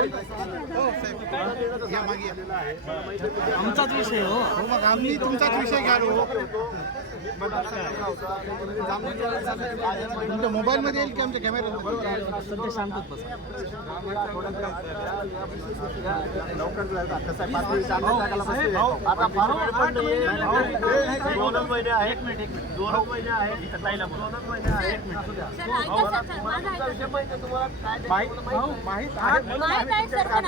Thank you. आमचाच विषय हो. हो मग आम्ही तुमचाच विषय घ्यालो तुमच्या मोबाईल मध्ये येईल की आमच्या कॅमेऱ्यात सध्या शांतच बस. दोनच महिने आहेत दोनच महिने आहेत इथं ताईला दोनच महिने आहेत सर ऐका सर माझं ऐका माहीत माहीत आहे